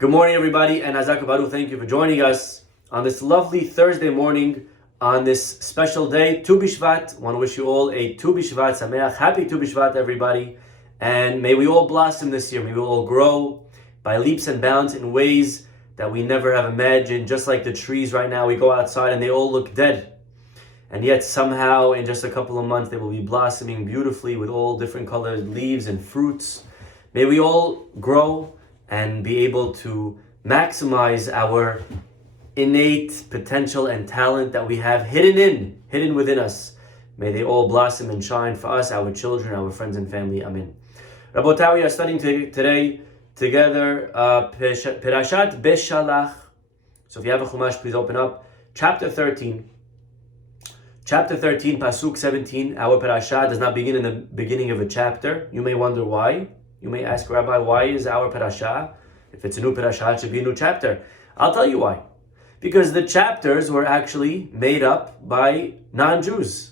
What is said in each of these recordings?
Good morning, everybody, and Hazak Baruch, thank you for joining us on this lovely Thursday morning, on this special day, Tu B'Shvat. I want to wish you all a Tu B'Shvat Sameach. Happy Tu B'Shvat, everybody. And may we all blossom this year. May we all grow by leaps and bounds in ways that we never have imagined. Just like the trees right now, we go outside and they all look dead. And yet somehow, in just a couple of months, they will be blossoming beautifully with all different colored leaves and fruits. May we all grow and be able to maximize our innate potential and talent that we have hidden within us. May they all blossom and shine for us, our children, our friends and family. Amen. Rabotai, we are studying today together Perashat Beshalach. So if you have a Chumash, please open up. Chapter 13, Pasuk 17. Our Parashah does not begin in the beginning of a chapter. You may wonder why. You may ask, Rabbi, why is our parashah? If it's a new parashah, it should be a new chapter. I'll tell you why. Because the chapters were actually made up by non-Jews.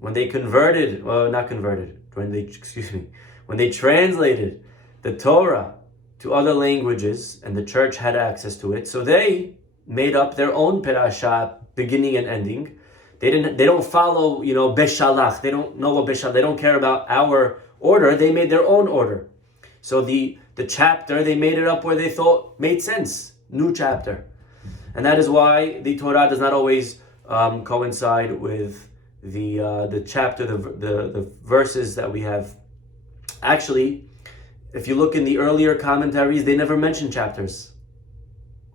When they translated the Torah to other languages, and the church had access to it, so they made up their own parashah, beginning and ending. They don't follow, Beshalach. They don't know what Beshalach. They don't care about our order. They made their own order. So the chapter, they made it up where they thought made sense. New chapter. And that is why the Torah does not always coincide with the chapter, the verses that we have. Actually, if you look in the earlier commentaries, they never mention chapters.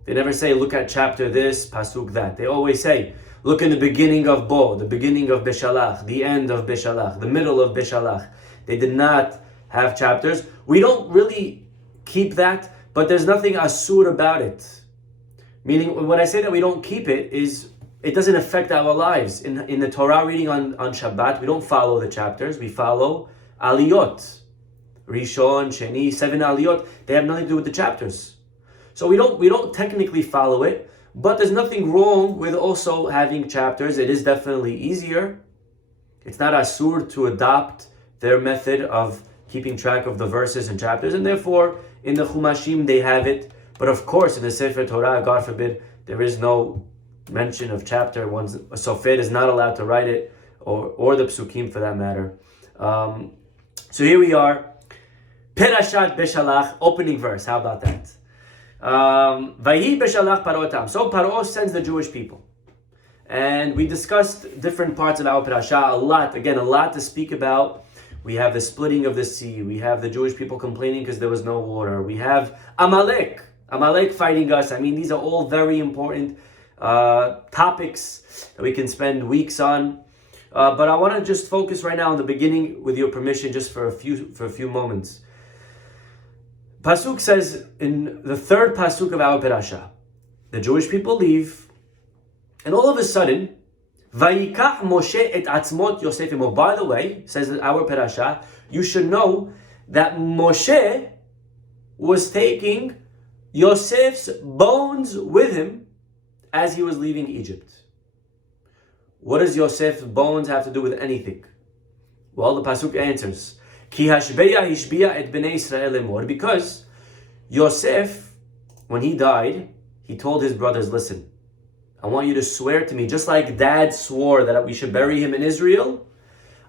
They never say, look at chapter this, pasuk that. They always say, look in the beginning of Bo, the beginning of Beshalach, the end of Beshalach, the middle of Beshalach. They did not have chapters. We don't really keep that, but there's nothing asur about it. Meaning, when I say that we don't keep it, is it doesn't affect our lives. In the Torah reading on Shabbat, we don't follow the chapters. We follow aliyot. Rishon, Sheni, 7 aliyot. They have nothing to do with the chapters. So we don't technically follow it, but there's nothing wrong with also having chapters. It is definitely easier. It's not asur to adopt their method of keeping track of the verses and chapters, and therefore in the Chumashim they have it. But of course in the Sefer Torah, God forbid, there is no mention of chapter. A sofer is not allowed to write it, or the psukim for that matter. So here we are, Perashat Beshalach, opening verse. How about that? Vayi Beshalach Parotam. So Paro sends the Jewish people. And we discussed different parts of our parashah, a lot to speak about. We have the splitting of the sea. We have the Jewish people complaining because there was no water. We have Amalek fighting us. I mean, these are all very important topics that we can spend weeks on. But I want to just focus right now on the beginning, with your permission, just for a few moments. Pasuk says in the third pasuk of our parashah, the Jewish people leave, and all of a sudden, Vayikach Moshe et atzmot Yosef imo. By the way, says our parasha, you should know that Moshe was taking Yosef's bones with him as he was leaving Egypt. What does Yosef's bones have to do with anything? Well, the pasuk answers, Ki hashbeya hishbiya et bnei Israel emor. Because Yosef, when he died, he told his brothers, listen, I want you to swear to me, just like Dad swore that we should bury him in Israel.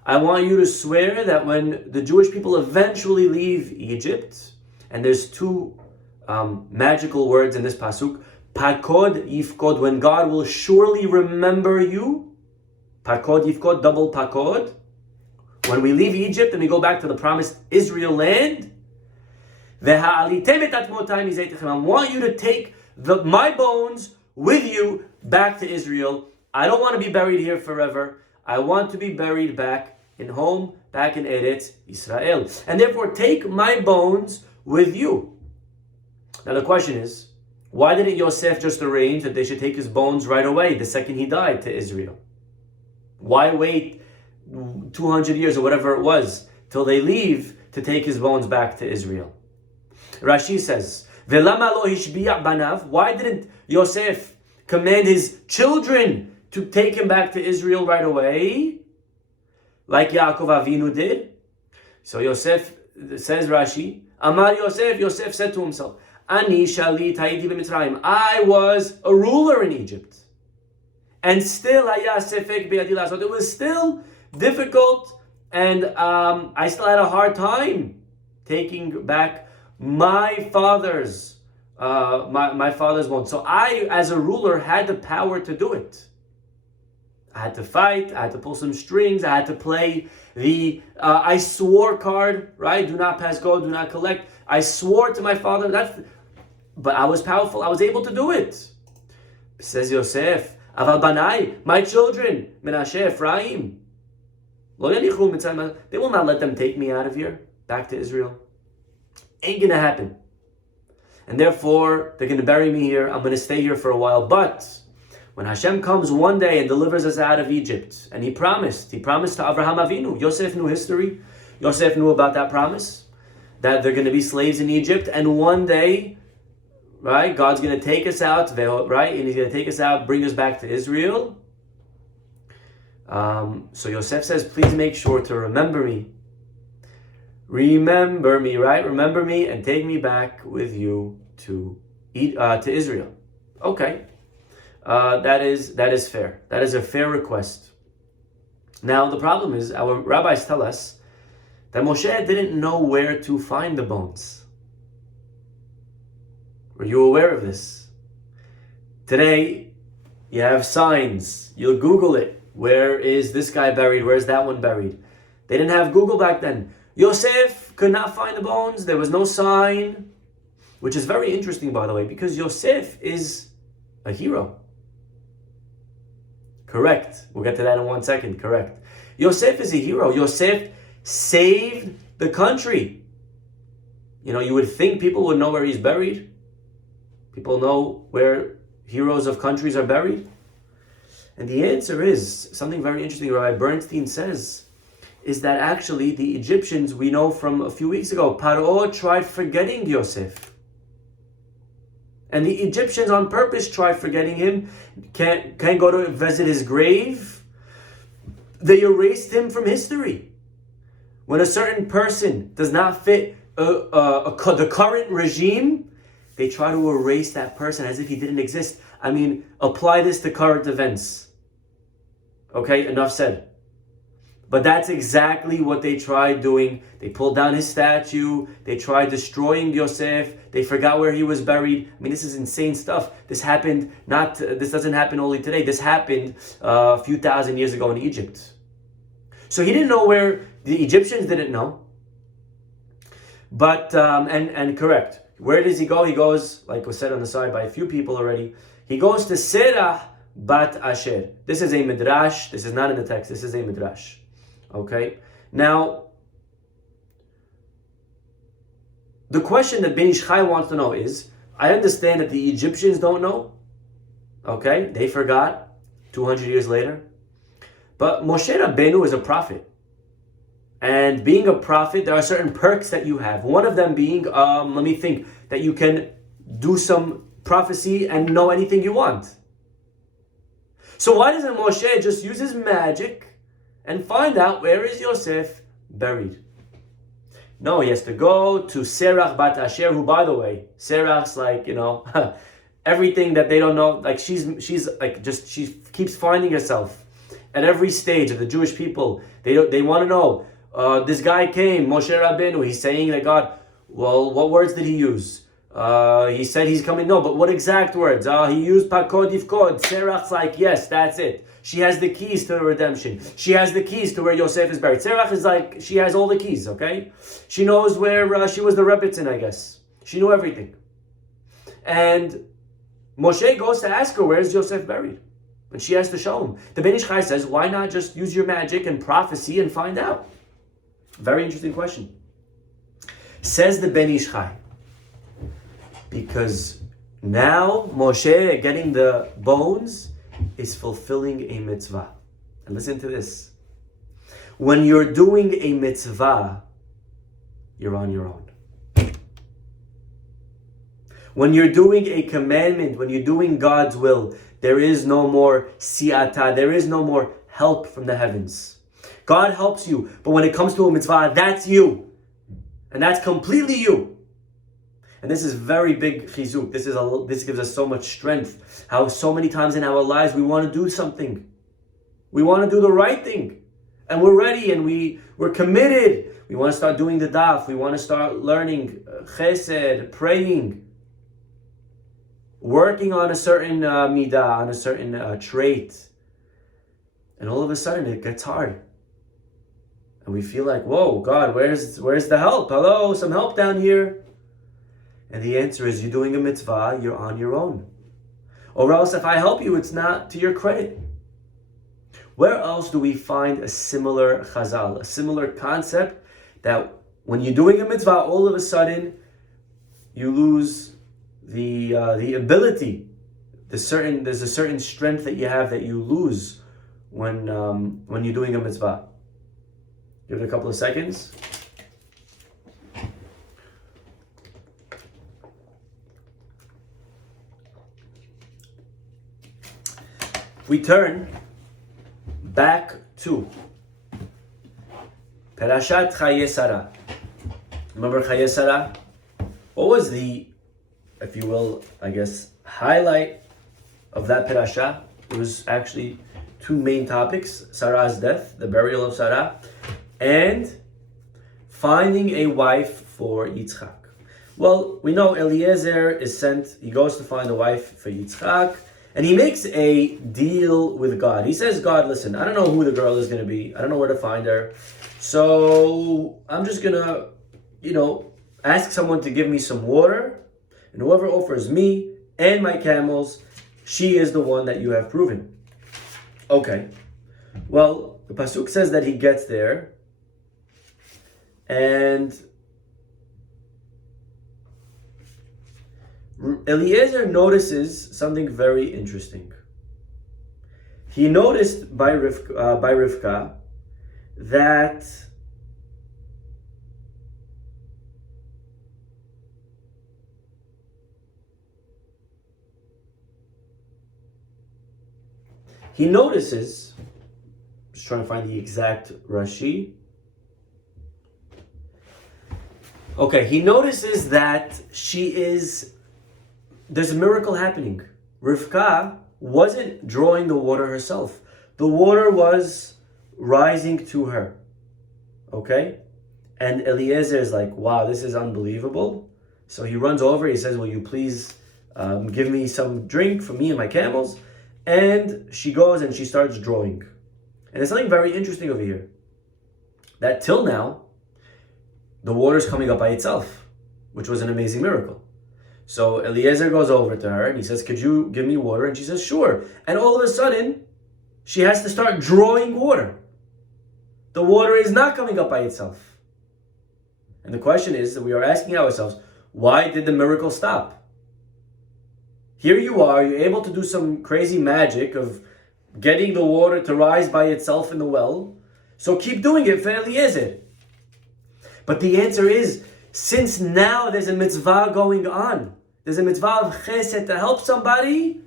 I want you to swear that when the Jewish people eventually leave Egypt, and there's two magical words in this pasuk, Pakod Yifkod, when God will surely remember you. Pakod Yifkod, double Pakod. When we leave Egypt and we go back to the promised Israel land, I want you to take my bones with you back to Israel. I don't want to be buried here forever. I want to be buried back in home, back in Eretz Israel. And therefore take my bones with you. Now the question is, why didn't Yosef just arrange that they should take his bones right away, the second he died, to Israel? Why wait 200 years or whatever it was till they leave to take his bones back to Israel? Rashi says, Velama lo hishbiya banav. Why didn't Yosef command his children to take him back to Israel right away, like Yaakov Avinu did? So Yosef, says Rashi, Amar Yosef, Yosef said to himself, Ani shalit hayiti b'Mitzrayim. I was a ruler in Egypt. And still, it was still difficult, and I still had a hard time taking back my father's my father's bones. So I, as a ruler, had the power to do it. I had to fight, I had to pull some strings, I had to play the I swore card, right? Do not pass go, do not collect. I swore to my father, but I was powerful, I was able to do it. Says Yosef, Aval Banai, my children, Menashe, Ephraim, they will not let them take me out of here, back to Israel. Ain't gonna happen. And therefore, they're gonna bury me here, I'm gonna stay here for a while, but when Hashem comes one day and delivers us out of Egypt, and He promised to Avraham Avinu, Yosef knew history, Yosef knew about that promise, that they're going to be slaves in Egypt, and one day, right, God's going to take us out, right, and He's going to take us out, bring us back to Israel. So Yosef says, please make sure to remember me, right, remember me, and take me back with you to Israel. Okay. That is fair. That is a fair request. Now the problem is, our rabbis tell us that Moshe didn't know where to find the bones. Were you aware of this? Today, you have signs. You'll Google it. Where is this guy buried? Where's that one buried? They didn't have Google back then. Yosef could not find the bones. There was no sign. Which is very interesting, by the way, because Yosef is a hero. Correct. We'll get to that in 1 second. Correct. Yosef is a hero. Yosef saved the country. You know, you would think people would know where he's buried. People know where heroes of countries are buried. And the answer is something very interesting. Rabbi Bernstein says, is that actually the Egyptians, we know from a few weeks ago, Paro tried forgetting Yosef. And the Egyptians on purpose tried forgetting him, can't go to visit his grave. They erased him from history. When a certain person does not fit the current regime, they try to erase that person as if he didn't exist. I mean, apply this to current events. Okay, enough said. But that's exactly what they tried doing. They pulled down his statue. They tried destroying Yosef. They forgot where he was buried. I mean, this is insane stuff. This happened this doesn't happen only today. This happened a few thousand years ago in Egypt. So he didn't know where, the Egyptians didn't know. But, and correct. Where does he go? He goes, like was said on the side by a few people already, he goes to Serah bat Asher. This is a midrash. This is not in the text. This is a midrash. Okay, now the question that Ben Ish Chai wants to know is, I understand that the Egyptians don't know, okay, they forgot 200 years later, but Moshe Rabbeinu is a prophet, and being a prophet, there are certain perks that you have. One of them being, let me think, that you can do some prophecy and know anything you want. So why doesn't Moshe just use his magic and find out where is Yosef buried? No, he has to go to Serach bat Asher, who, by the way, Serach's like, you know, everything that they don't know. Like she's like she keeps finding herself at every stage of the Jewish people. They want to know. This guy came, Moshe Rabbeinu. He's saying that God. Well, what words did he use? He said he's coming. No, but what exact words? He used pakod ifkod. Serach's like, yes, that's it. She has the keys to the redemption. She has the keys to where Yosef is buried. Serach is like, she has all the keys, okay? She knows where she was the Rebbitzin, I guess. She knew everything. And Moshe goes to ask her, where's Yosef buried? And she has to show him. The Ben Ish Chai says, why not just use your magic and prophecy and find out? Very interesting question. Says the Ben Ish Chai, because now Moshe getting the bones is fulfilling a mitzvah. And listen to this. When you're doing a mitzvah, you're on your own. When you're doing a commandment, when you're doing God's will, there is no more siyata, there is no more help from the heavens. God helps you, but when it comes to a mitzvah, that's you. And that's completely you. And this is very big chizuk. This gives us so much strength. How so many times in our lives we want to do something. We want to do the right thing. And we're ready and we're committed. We want to start doing the daf. We want to start learning chesed, praying, working on a certain midah, on a certain trait. And all of a sudden it gets hard. And we feel like, whoa, God, where's the help? Hello, some help down here. And the answer is, you're doing a mitzvah, you're on your own. Or else if I help you, it's not to your credit. Where else do we find a similar chazal, a similar concept that when you're doing a mitzvah, all of a sudden you lose the ability. There's a certain strength that you have that you lose when you're doing a mitzvah. Give it a couple of seconds. We turn back to Parashat Chayei Sarah. Remember Chayei Sarah? What was the, if you will, I guess, highlight of that parasha? It was actually two main topics: Sarah's death, the burial of Sarah, and finding a wife for Yitzchak. Well, we know Eliezer is sent, he goes to find a wife for Yitzchak, and he makes a deal with God. He says, God, listen, I don't know who the girl is going to be. I don't know where to find her. So I'm just going to, ask someone to give me some water, and whoever offers me and my camels, she is the one that you have proven. Okay. Well, the pasuk says that he gets there, and Eliezer notices something very interesting. He noticed by Rivka that he notices, just trying to find the exact Rashi. Okay, he notices that there's a miracle happening. Rivka wasn't drawing the water herself. The water was rising to her. Okay? And Eliezer is like, wow, this is unbelievable. So he runs over, he says, will you please give me some drink for me and my camels? And she goes and she starts drawing. And there's something very interesting over here. That till now, the water's coming up by itself, which was an amazing miracle. So Eliezer goes over to her and he says, could you give me water? And she says, sure. And all of a sudden, she has to start drawing water. The water is not coming up by itself. And the question is that we are asking ourselves, why did the miracle stop? Here you are, you're able to do some crazy magic of getting the water to rise by itself in the well. So keep doing it for Eliezer. But the answer is, since now there's a mitzvah going on, there's a mitzvah of chesed to help somebody,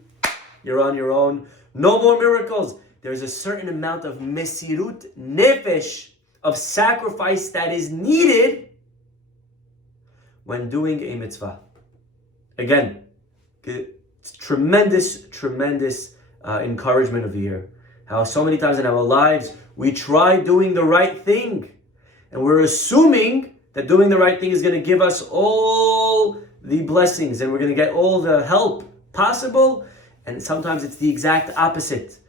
you're on your own. No more miracles. There's a certain amount of mesirut nefesh, of sacrifice that is needed when doing a mitzvah. Again, it's tremendous encouragement over here. How so many times in our lives we try doing the right thing, and we're assuming that doing the right thing is going to give us all the blessings and we're going to get all the help possible. And sometimes it's the exact opposite.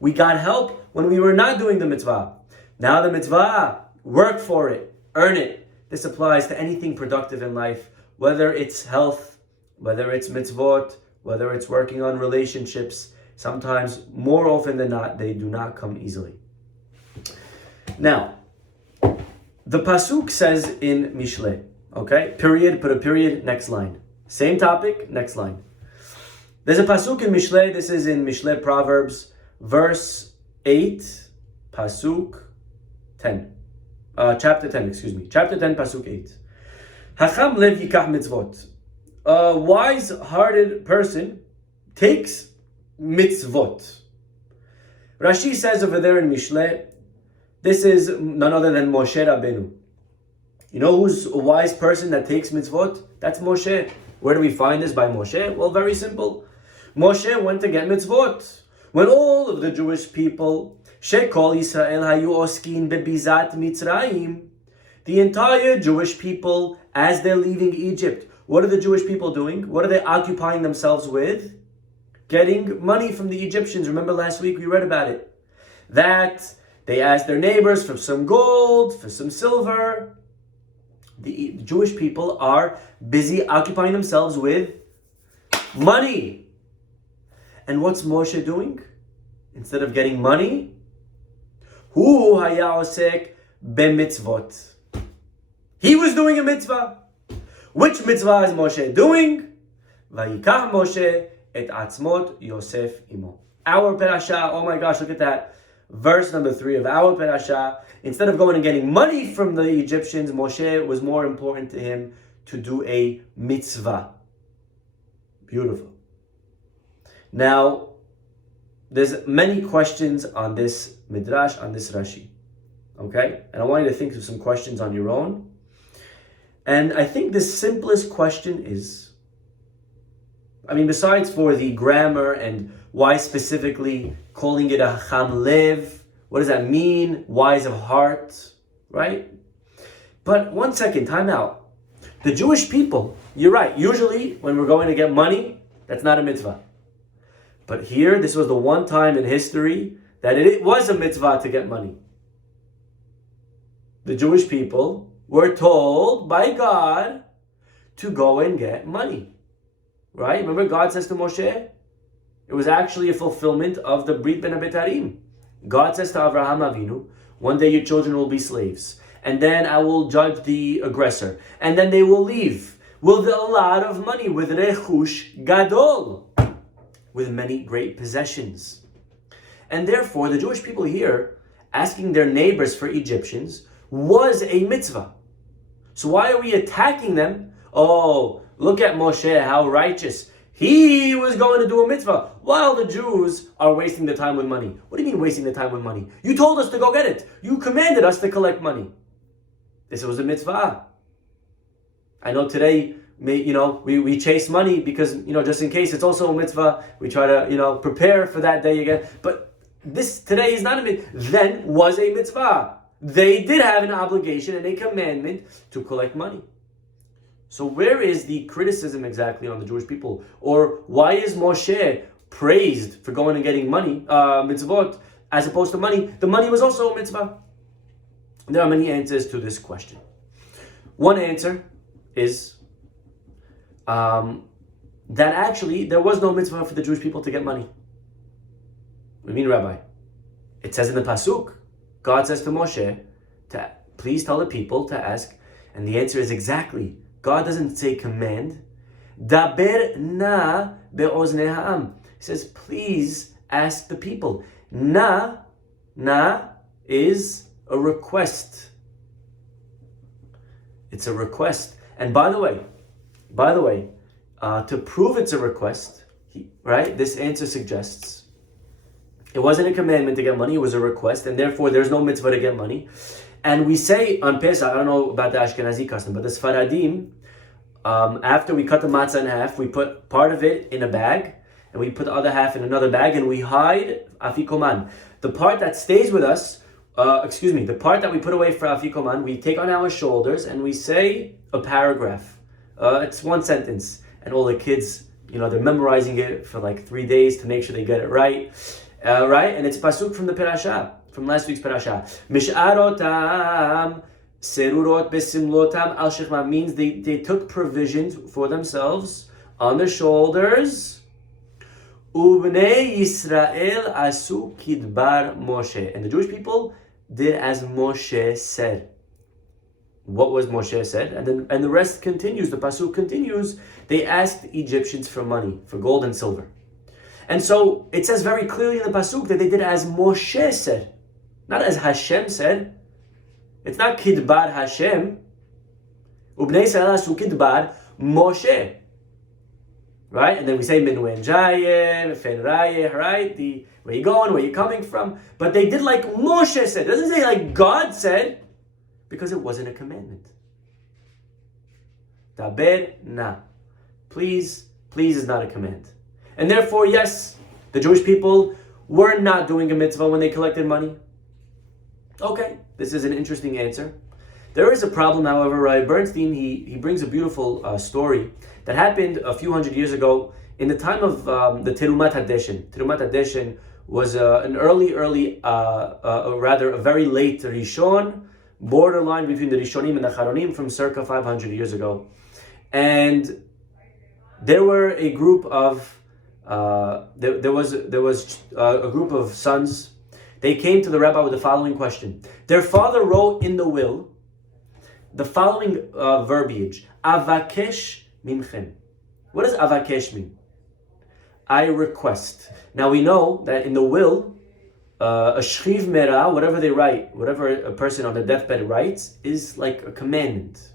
We got help when we were not doing the mitzvah. Now the mitzvah, work for it, earn it. This applies to anything productive in life, whether it's health, whether it's mitzvot, whether it's working on relationships. Sometimes, more often than not, they do not come easily. Now, the pasuk says in Mishle, okay, period, put a period, next line. Same topic, next line. There's a pasuk in Mishle, this is in Mishle Proverbs, verse 8, pasuk 10. Chapter 10, Chapter 10, pasuk 8. Hacham lev yikach mitzvot. A wise-hearted person takes mitzvot. Rashi says over there in Mishle, this is none other than Moshe Rabbeinu. You know who's a wise person that takes mitzvot? That's Moshe. Where do we find this by Moshe? Well, very simple. Moshe went to get mitzvot. When all of the Jewish people, Shekol Yisrael hayu oskin bebizat Mitzrayim, the entire Jewish people, as they're leaving Egypt, what are the Jewish people doing? What are they occupying themselves with? Getting money from the Egyptians. Remember last week we read about it. That they asked their neighbors for some gold, for some silver. The Jewish people are busy occupying themselves with money. And what's Moshe doing? Instead of getting money, Hu haya osek b'mitzvot. He was doing a mitzvah. Which mitzvah is Moshe doing? Vayikach Moshe et atzmot Yosef imo. Our parasha, oh my gosh, look at that. Verse number 3 of our parasha. Instead of going and getting money from the Egyptians, Moshe was more important to him to do a mitzvah. Beautiful. Now, there's many questions on this midrash, on this Rashi. Okay? And I want you to think of some questions on your own. And I think the simplest question is, besides for the grammar and why specifically calling it a Chacham Lev, what does that mean? Wise of heart, right? But 1 second, time out. The Jewish people, you're right, usually when we're going to get money, that's not a mitzvah. But here, this was the one time in history that it was a mitzvah to get money. The Jewish people were told by God to go and get money. Right? Remember God says to Moshe? It was actually a fulfillment of the Brit Ben Abetarim. God says to Avraham Avinu, one day your children will be slaves. And then I will judge the aggressor. And then they will leave with a lot of money, with rechush gadol, with many great possessions. And therefore, the Jewish people here, asking their neighbors for Egyptians, was a mitzvah. So why are we attacking them? Oh, look at Moshe, how righteous. He was going to do a mitzvah, while the Jews are wasting the time with money. What do you mean wasting the time with money? You told us to go get it. You commanded us to collect money. This was a mitzvah. I know today, we chase money because, just in case it's also a mitzvah. We try to, prepare for that day again. But this today is not a mitzvah. Then was a mitzvah. They did have an obligation and a commandment to collect money. So where is the criticism exactly on the Jewish people? Or why is Moshe praised for going and getting money, mitzvot, as opposed to money? The money was also a mitzvah. There are many answers to this question. One answer is that actually there was no mitzvah for the Jewish people to get money. What do you mean, Rabbi? It says in the Pasuk, God says to Moshe, to please tell the people to ask, and the answer is exactly. God doesn't say command. Daber na be'oznei ha'am. He says, please ask the people. Na is a request. It's a request. And by the way, to prove it's a request, right? This answer suggests it wasn't a commandment to get money, it was a request, and therefore there's no mitzvah to get money. And we say on Pesach, I don't know about the Ashkenazi custom, but the Sfaradim, after we cut the matzah in half, we put part of it in a bag, and we put the other half in another bag, and we hide afikoman. The part that stays with us, the part that we put away for afikoman, we take on our shoulders, and we say a paragraph. It's one sentence, and all the kids, they're memorizing it for like 3 days to make sure they get it right. Right? And it's pasuk from the parasha, from last week's parasha. Mish'arotam serurot besimlotam al shechma, means they took provisions for themselves on their shoulders. Ubnei Yisrael asu kidbar Moshe. And the Jewish people did as Moshe said. What was Moshe said? And the rest continues. The pasuk continues. They asked the Egyptians for money, for gold and silver. And so it says very clearly in the pasuk that they did as Moshe said, not as Hashem said. It's not kidbar Hashem. Ubnei Yisrael asu kidbar Moshe. Right? And then we say Minwen Jayeh, Fenrayeh, right? Where you going, where you coming from. But they did like Moshe said. It doesn't say like God said, because it wasn't a commandment. Daber na. Please is not a command. And therefore, yes, the Jewish people were not doing a mitzvah when they collected money. Okay, this is an interesting answer. There is a problem, however. Rabbi Bernstein, he brings a beautiful story that happened a few hundred years ago in the time of the Terumat Hadeshin. Terumat Hadeshin was an a very late Rishon, borderline between the Rishonim and the Charonim from circa 500 years ago. And there were a group of, there was a group of sons. They came to the rabbi with the following question. Their father wrote in the will the following verbiage: Avakesh mimchem. What does avakesh mean? I request. Now we know that in the will, a shchiv mera, whatever they write, whatever a person on the deathbed writes, is like a commandment.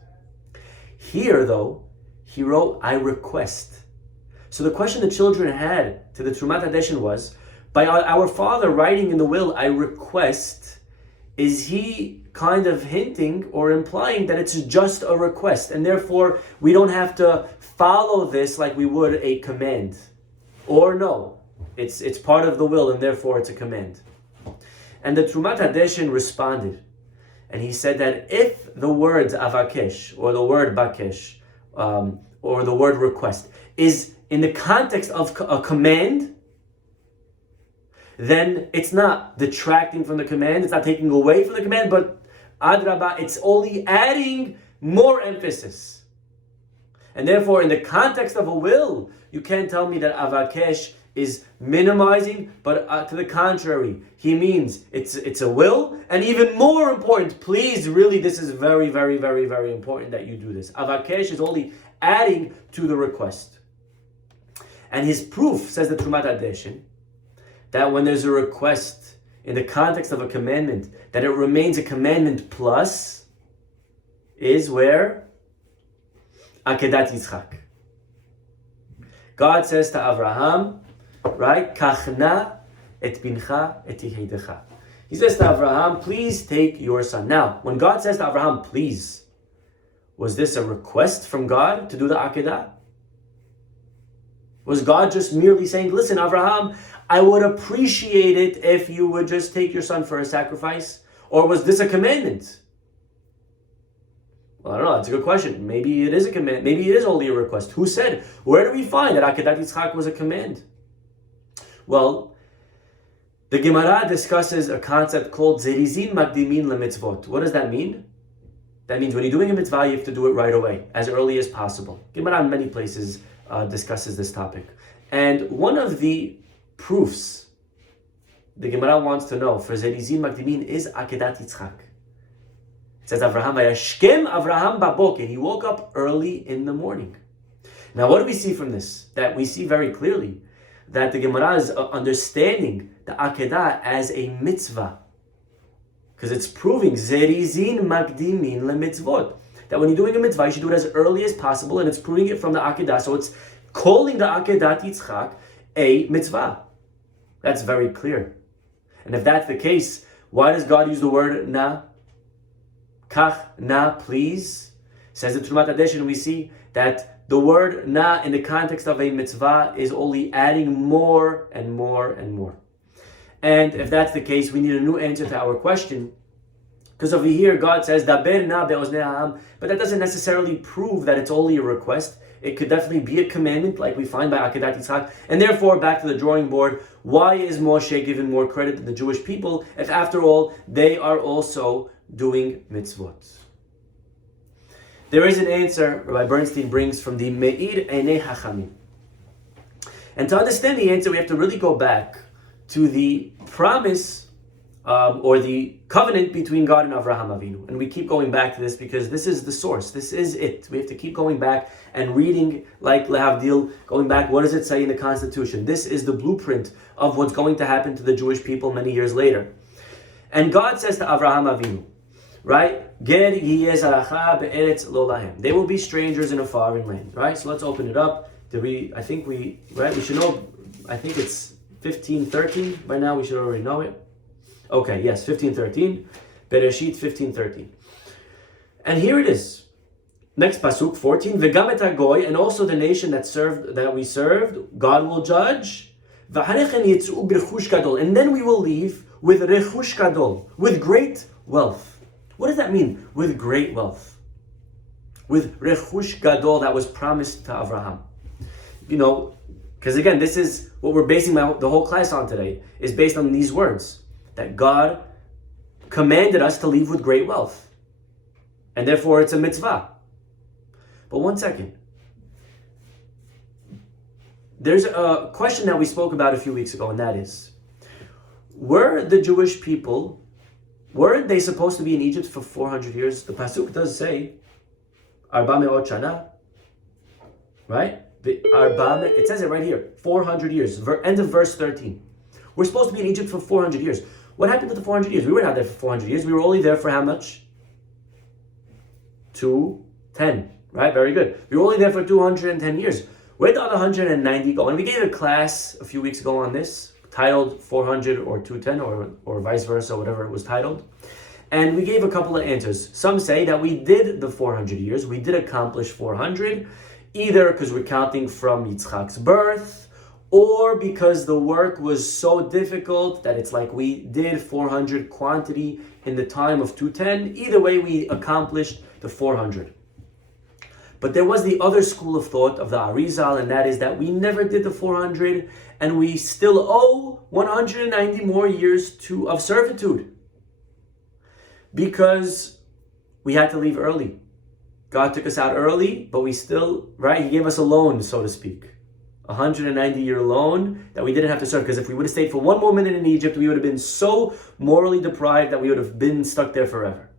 Here, though, he wrote, I request. So the question the children had to the Terumat Hadeshin was, by our father writing in the will, I request, is he kind of hinting or implying that it's just a request, and therefore we don't have to follow this like we would a command? Or no, it's part of the will and therefore it's a command. And the Terumat Hadeshin responded, and he said that if the word avakesh or the word bakesh or the word request is in the context of a command, then it's not detracting from the command, it's not taking away from the command, but adrabah, it's only adding more emphasis. And therefore, in the context of a will, you can't tell me that avakesh is minimizing, but to the contrary, he means it's a will, and even more important, please, really, this is very, very, very, very important that you do this. Avakesh is only adding to the request. And his proof, says the Terumat Hadeshin, that when there's a request in the context of a commandment, that it remains a commandment plus, is where? Akedat Yitzchak. God says to Avraham, right? Kachna et bincha et yihedecha. He says to Avraham, please take your son. Now, when God says to Avraham, please, was this a request from God to do the Akedah? Was God just merely saying, listen, Avraham, I would appreciate it if you would just take your son for a sacrifice? Or was this a commandment? Well, I don't know, that's a good question. Maybe it is a command. Maybe it is only a request. Who said? Where do we find that Akedat Yitzchak was a command? Well, the Gemara discusses a concept called Zerizin Magdimin LeMitzvot. What does that mean? That means when you're doing a mitzvah, you have to do it right away, as early as possible. Gemara in many places discusses this topic. And one of the proofs the Gemara wants to know for Zerizin Magdimin is Akedat Yitzchak. It says Avraham Vayashkem Avraham Baboker. He woke up early in the morning. Now, what do we see from this? That we see very clearly that the Gemara is understanding the Akedah as a mitzvah, because it's proving Zerizin Magdimin LeMitzvot, that when you're doing a mitzvah, you should do it as early as possible, and it's proving it from the Akedah. So it's calling the Akedat Yitzchak a mitzvah. That's very clear. And if that's the case, why does God use the word na? Kach, na, please. Says the Terumat Hadeshin, we see that the word na in the context of a mitzvah is only adding more and more and more. And if that's the case, we need a new answer to our question. Because over here, God says, Daber na be'oznei ha'am, but that doesn't necessarily prove that it's only a request. It could definitely be a commandment, like we find by Akedat Yitzchak. And therefore, back to the drawing board, why is Moshe given more credit than the Jewish people, if after all, they are also doing mitzvot? There is an answer Rabbi Bernstein brings from the Meir Einei Hachamim. And to understand the answer, we have to really go back to the promise or the covenant between God and Avraham Avinu. And we keep going back to this because this is the source. This is it. We have to keep going back and reading, like Lehavdil, going back, what does it say in the Constitution? This is the blueprint of what's going to happen to the Jewish people many years later. And God says to Avraham Avinu, right? Ger yiyeh zaracha be'eretz lo lahem. They will be strangers in a foreign land, right? So let's open it up. We should know, I think it's 15:13. By now we should already know it. Okay, yes, 15:13. Bereshit 15:13. And here it is. Next pasuk 14. V'gam et hagoy, and also the nation that we served, God will judge. V'harechem yitz'u b'rechush gadol, and then we will leave with rechush gadol, with great wealth. What does that mean? With great wealth. With rechush gadol that was promised to Avraham. You know, because again, this is what we're basing the whole class on today, is based on these words, that God commanded us to leave with great wealth. And therefore it's a mitzvah. But one second. There's a question that we spoke about a few weeks ago, and that is, were the Jewish people, weren't they supposed to be in Egypt for 400 years? The pasuk does say, Arba me'ot shana, right? It says it right here, 400 years, end of verse 13. We're supposed to be in Egypt for 400 years. What happened to the 400 years? We were not there for 400 years. We were only there for how much? 210, right? Very good. We were only there for 210 years. Where did the other 190 go? And we gave a class a few weeks ago on this, titled 400 or 210 or vice versa, whatever it was titled. And we gave a couple of answers. Some say that we did the 400 years. We did accomplish 400, either because we're counting from Yitzchak's birth, or because the work was so difficult that it's like we did 400 quantity in the time of 210. Either way, we accomplished the 400. But there was the other school of thought of the Arizal, and that is that we never did the 400, and we still owe 190 more years of servitude. Because we had to leave early. God took us out early, but we still, right? He gave us a loan, so to speak. A 190-year loan that we didn't have to serve. Because if we would have stayed for one more minute in Egypt, we would have been so morally deprived that we would have been stuck there forever.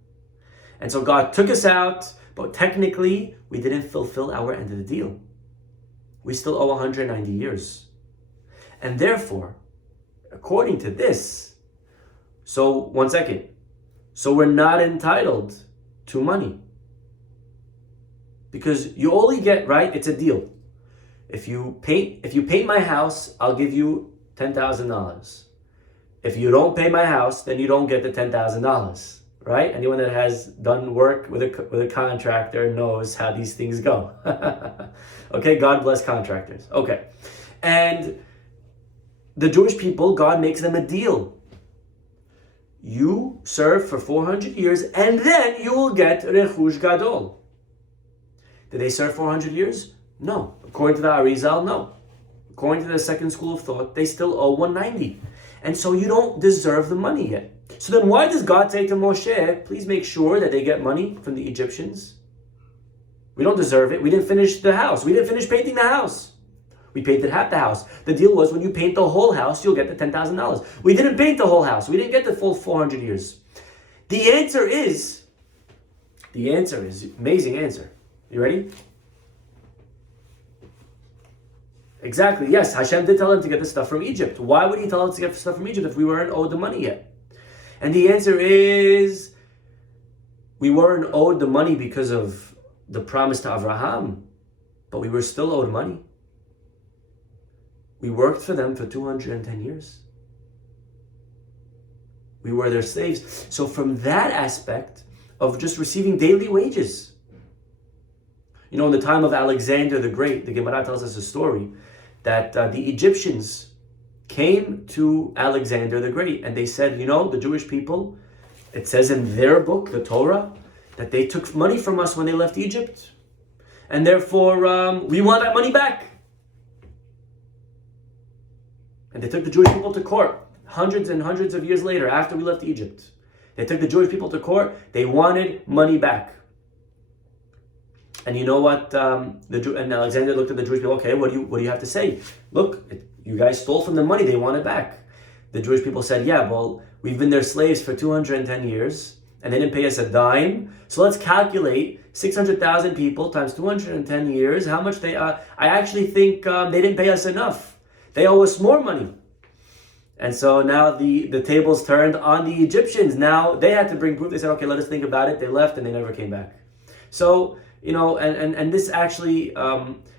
And so God took us out, but technically, we didn't fulfill our end of the deal. We still owe 190 years. And therefore, according to this, so one second. So we're not entitled to money. Because you only get, right, it's a deal. If you paint my house, I'll give you $10,000. If you don't pay my house, then you don't get the $10,000, right? Anyone that has done work with a contractor knows how these things go. Okay, God bless contractors. Okay. And the Jewish people, God makes them a deal. You serve for 400 years, and then you will get rechush gadol. Did they serve 400 years? No. According to the Arizal, no. According to the second school of thought, they still owe 190. And so you don't deserve the money yet. So then why does God say to Moshe, please make sure that they get money from the Egyptians? We don't deserve it. We didn't finish the house. We didn't finish painting the house. We painted half the house. The deal was when you paint the whole house, you'll get the $10,000. We didn't paint the whole house. We didn't get the full 400 years. The answer is, amazing answer. You ready? Exactly, yes. Hashem did tell him to get the stuff from Egypt. Why would he tell us to get the stuff from Egypt if we weren't owed the money yet? And the answer is, we weren't owed the money because of the promise to Avraham, but we were still owed money. We worked for them for 210 years. We were their slaves. So from that aspect of just receiving daily wages, you know, in the time of Alexander the Great, the Gemara tells us a story that the Egyptians came to Alexander the Great and they said, you know, the Jewish people, it says in their book, the Torah, that they took money from us when they left Egypt. And therefore, we want that money back. And they took the Jewish people to court hundreds and hundreds of years later after we left Egypt. They took the Jewish people to court. They wanted money back. And you know what? And Alexander looked at the Jewish people. Okay, what do you have to say? Look, you guys stole from them money. They want it back. The Jewish people said, yeah, well, we've been their slaves for 210 years, and they didn't pay us a dime. So let's calculate 600,000 people times 210 years. How much they? I actually think they didn't pay us enough. They owe us more money. And so now the tables turned on the Egyptians. Now they had to bring proof. They said, okay, let us think about it. They left and they never came back. So, you know, and this actually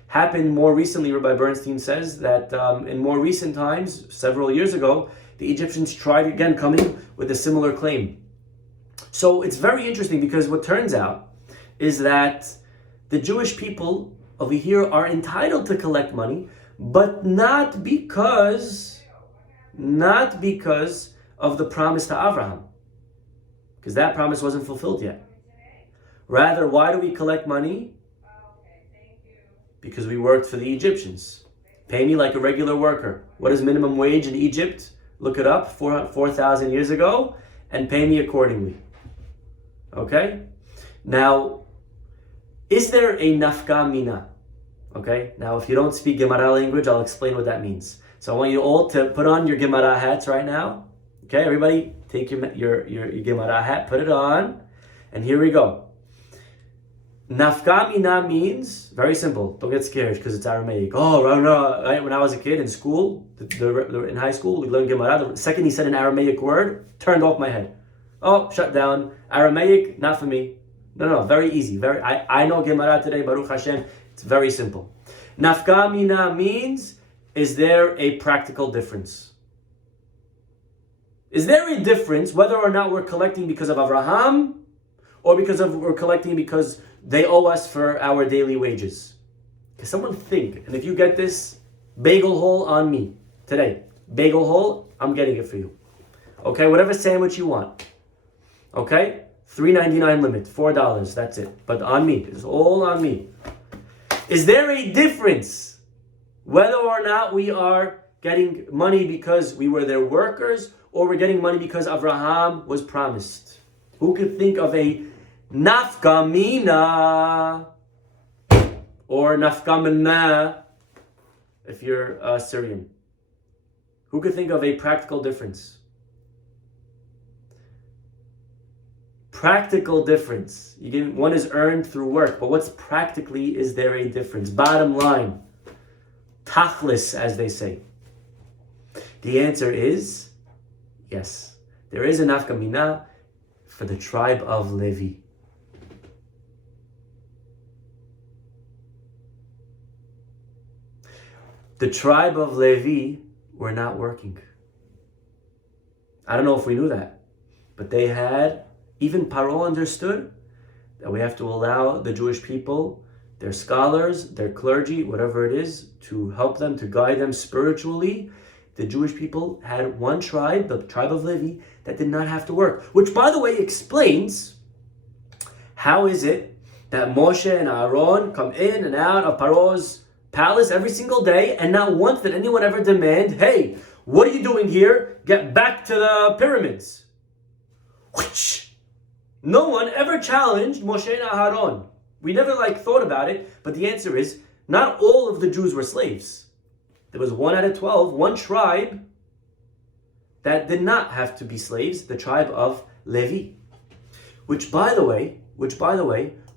happened more recently. Rabbi Bernstein says that in more recent times, several years ago, the Egyptians tried again coming with a similar claim. So it's very interesting because what turns out is that the Jewish people over here are entitled to collect money, but not because of the promise to Abraham, because that promise wasn't fulfilled yet. Rather, why do we collect money? Because we worked for the Egyptians. Pay me like a regular worker. What is minimum wage in Egypt? Look it up, 4,000 years ago, and pay me accordingly. Okay? Now, is there a nafka mina? Okay? Now, if you don't speak Gemara language, I'll explain what that means. So I want you all to put on your Gemara hats right now. Okay, everybody, take your Gemara hat, put it on, and here we go. Nafka mina means, very simple, don't get scared because it's Aramaic. Oh, right, when I was a kid in school, in high school, we learned Gemara. The second he said an Aramaic word, turned off my head. Oh, shut down. Aramaic, not for me. No, very easy. I know Gemara today, Baruch Hashem. It's very simple. Nafka mina means, is there a practical difference? Is there a difference whether or not we're collecting because of Abraham or we're collecting because they owe us for our daily wages? Can someone think? And if you get this, bagel hole on me today. Bagel hole, I'm getting it for you. Okay, whatever sandwich you want. Okay? $3.99 limit, $4, that's it. But on me, it's all on me. Is there a difference whether or not we are getting money because we were their workers or we're getting money because Abraham was promised? Who could think of a nafka mina or nafka mina if you're Syrian? Who could think of a practical difference? Practical difference. One is earned through work, but what's practically, is there a difference? Bottom line, tachlis, as they say. The answer is yes. There is a nafka mina for the tribe of Levi. The tribe of Levi were not working. I don't know if we knew that, but they had, even Paro understood that we have to allow the Jewish people, their scholars, their clergy, whatever it is, to help them, to guide them spiritually. The Jewish people had one tribe, the tribe of Levi, that did not have to work. Which, by the way, explains how is it that Moshe and Aaron come in and out of Paro's palace every single day, and not once did anyone ever demand, hey, what are you doing here? Get back to the pyramids. Whoosh! No one ever challenged Moshe and Aaron. We never thought about it, but the answer is, not all of the Jews were slaves. There was 1 out of 12, one tribe that did not have to be slaves, the tribe of Levi. Which by the way,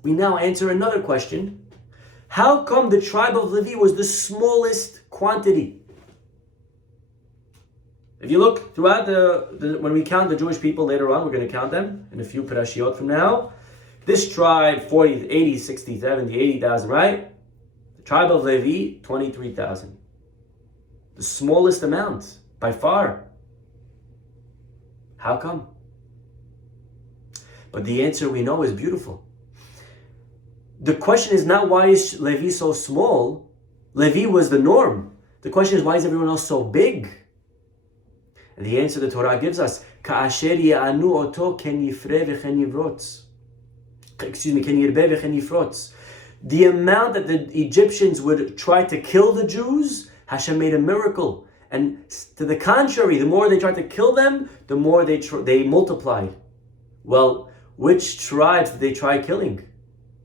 we now answer another question. How come the tribe of Levi was the smallest quantity? If you look throughout when we count the Jewish people later on, we're going to count them in a few parashiyot from now. This tribe, 40, 80, 60, 70, 80,000, right? The tribe of Levi, 23,000. The smallest amount, by far. How come? But the answer we know is beautiful. The question is not why is Levi so small. Levi was the norm. The question is why is everyone else so big? And the answer the Torah gives us, Ka'asher ya'anu oto ken yifre v'chen yivrotz. Ken yirbe v'chen yifrotz. The amount that the Egyptians would try to kill the Jews, Hashem made a miracle. And to the contrary, the more they tried to kill them, the more they multiplied. Well, which tribes did they try killing?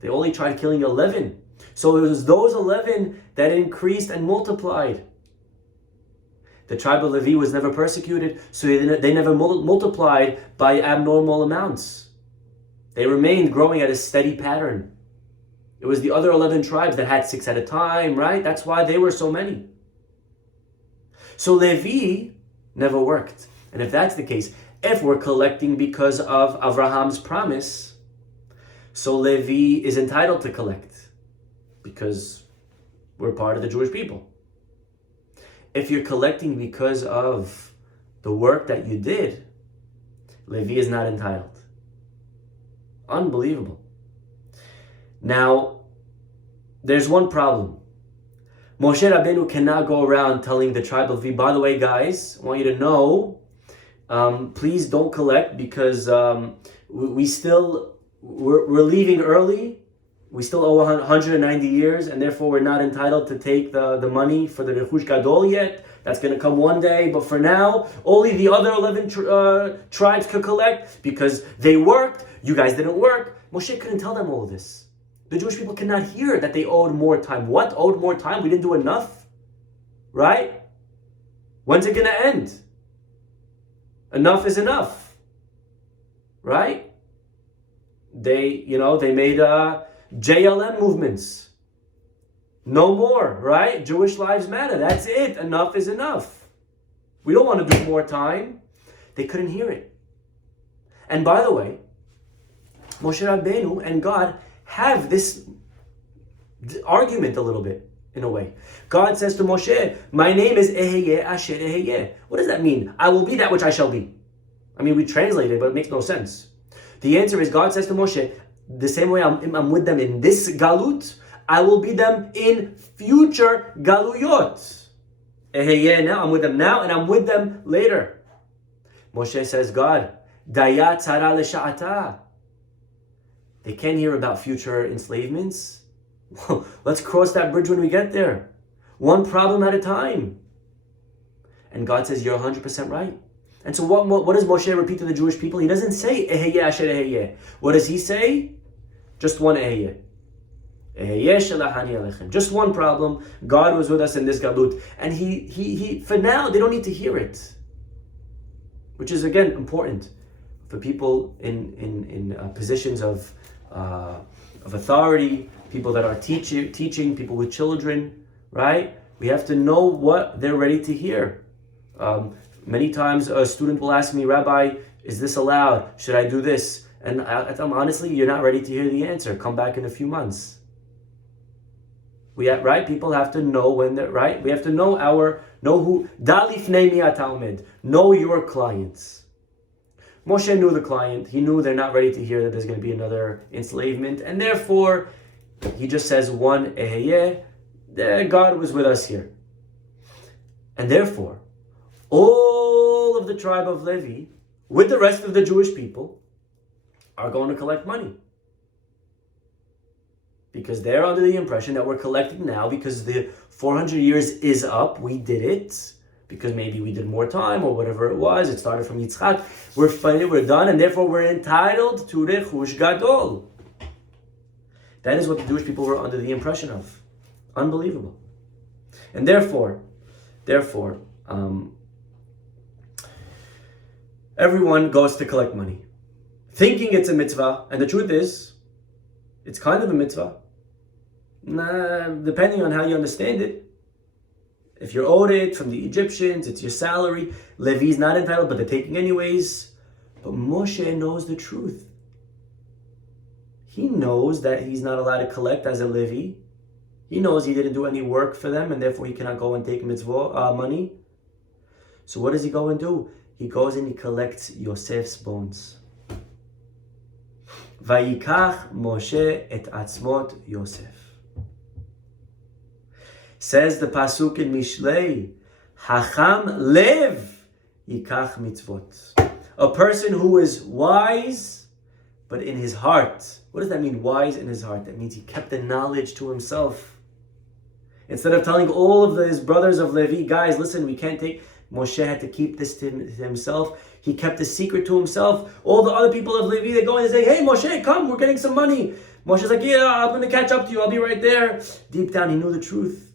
They only tried killing 11. So it was those 11 that increased and multiplied. The tribe of Levi was never persecuted, so they never multiplied by abnormal amounts. They remained growing at a steady pattern. It was the other 11 tribes that had 6 at a time, right? That's why they were so many. So Levi never worked. And if that's the case, if we're collecting because of Abraham's promise, so Levi is entitled to collect because we're part of the Jewish people. If you're collecting because of the work that you did, Levi is not entitled. Unbelievable. Now, there's one problem. Moshe Rabbeinu cannot go around telling the tribe of Levi, by the way, guys, I want you to know, please don't collect because we're leaving early. We still owe 190 years, and therefore we're not entitled to take the money for the Rechush Gadol yet. That's going to come one day, but for now, only the other 11 tribes could collect because they worked. You guys didn't work. Moshe couldn't tell them all of this. The Jewish people could not hear that they owed more time. What? Owed more time? We didn't do enough? Right? When's it going to end? Enough is enough. Right? They made JLM movements. No more, right? Jewish lives matter. That's it. Enough is enough. We don't want to do more time. They couldn't hear it. And by the way, Moshe Rabbeinu and God have this argument a little bit, in a way. God says to Moshe, my name is Eheyeh Asher Eheyeh. What does that mean? I will be that which I shall be. I mean, we translate it, but it makes no sense. The answer is God says to Moshe, the same way I'm with them in this galut, I will be them in future galuyot. Eheyeh, now I'm with them now, and I'm with them later. Moshe says, God, Daya tzara l'sha'ata. They can't hear about future enslavements. Let's cross that bridge when we get there. One problem at a time. And God says, you're 100% right. And so what does Moshe repeat to the Jewish people? He doesn't say, Eheyeh Asher Eheyeh. What does he say? Just one Eheyeh. Eheyeh shelachani alechem. Just one problem. God was with us in this galut. And he for now, they don't need to hear it. Which is, again, important for people in positions of authority, people that are teaching, people with children, right? We have to know what they're ready to hear. Many times a student will ask me, Rabbi, is this allowed? Should I do this? And I tell them, honestly, you're not ready to hear the answer. Come back in a few months. Right? People have to know when they're right. We have to know who, Dalif Neimi Atalmid, know your clients. Moshe knew the client. He knew they're not ready to hear that there's going to be another enslavement. And therefore, he just says one Eheyeh. God was with us here. And therefore, all of the tribe of Levi, with the rest of the Jewish people, are going to collect money. Because they're under the impression that we're collecting now because the 400 years is up. We did it. Because maybe we did more time or whatever it was. It started from Yitzchak. We're finished, we're done, and therefore we're entitled to Rechush Gadol. That is what the Jewish people were under the impression of. Unbelievable. And therefore, everyone goes to collect money, thinking it's a mitzvah, and the truth is, it's kind of a mitzvah. Depending on how you understand it. If you're owed it from the Egyptians, it's your salary. Levi's not entitled, but they're taking anyways. But Moshe knows the truth. He knows that he's not allowed to collect as a Levi. He knows he didn't do any work for them, and therefore he cannot go and take mitzvah money. So what does he go and do? He goes and he collects Yosef's bones. Vayikach Moshe et atzmot Yosef. Says the pasuk in Mishlei, Hacham lev yikach mitzvot. A person who is wise, but in his heart. What does that mean, wise in his heart? That means he kept the knowledge to himself. Instead of telling all of his brothers of Levi, guys, listen, we can't take... Moshe had to keep this to himself. He kept the secret to himself. All the other people of Levi, they go and say, hey, Moshe, come, we're getting some money. Moshe's like, yeah, I'm going to catch up to you. I'll be right there. Deep down, he knew the truth.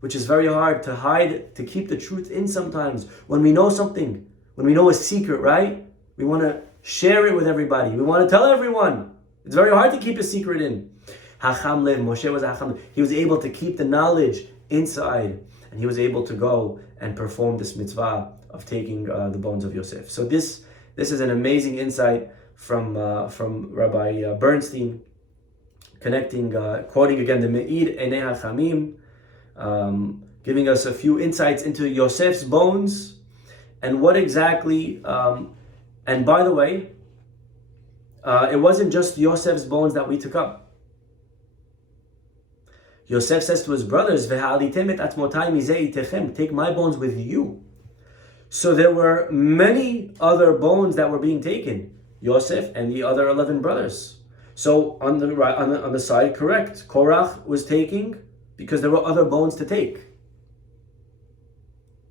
Which is very hard to hide, to keep the truth in sometimes. When we know something, when we know a secret, right? We want to share it with everybody. We want to tell everyone. It's very hard to keep a secret in. Hacham lev, Moshe was Hacham lev. He was able to keep the knowledge inside. And he was able to go and perform this mitzvah of taking the bones of Yosef. So this is an amazing insight from Rabbi Bernstein, connecting, quoting again the Me'ir Enei HaChamim, giving us a few insights into Yosef's bones and what exactly, and by the way, it wasn't just Yosef's bones that we took up. Yosef says to his brothers, take my bones with you. So there were many other bones that were being taken, Yosef and the other 11 brothers. So on the right, on the side, correct, Korach was taking because there were other bones to take.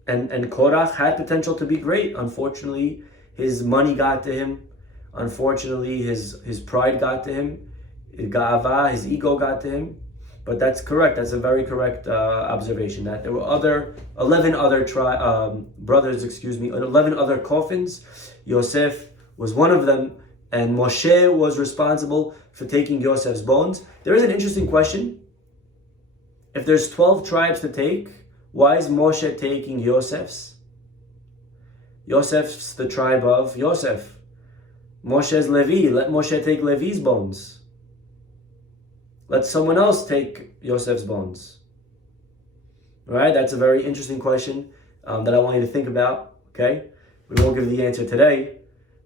And Korach had potential to be great. Unfortunately, his money got to him. Unfortunately, his pride got to him. His ego got to him. But that's correct. That's a very correct observation. That there were 11 other brothers, 11 other coffins. Yosef was one of them, and Moshe was responsible for taking Yosef's bones. There is an interesting question. If there's 12 tribes to take, why is Moshe taking Yosef's? Yosef's the tribe of Yosef. Moshe's Levi. Let Moshe take Levi's bones. Let someone else take Yosef's bones. All right, that's a very interesting question that I want you to think about. Okay, we won't give the answer today,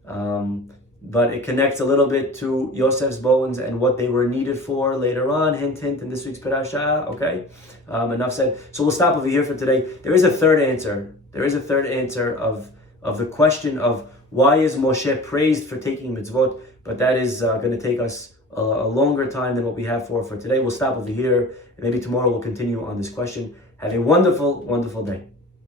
but it connects a little bit to Yosef's bones and what they were needed for later on. Hint, hint, in this week's parasha. Okay, enough said. So we'll stop over here for today. There is a third answer. There is a third answer of the question of why is Moshe praised for taking mitzvot, but that is going to take us a longer time than what we have for today. We'll stop over here, and maybe tomorrow we'll continue on this question. Have a wonderful, wonderful day.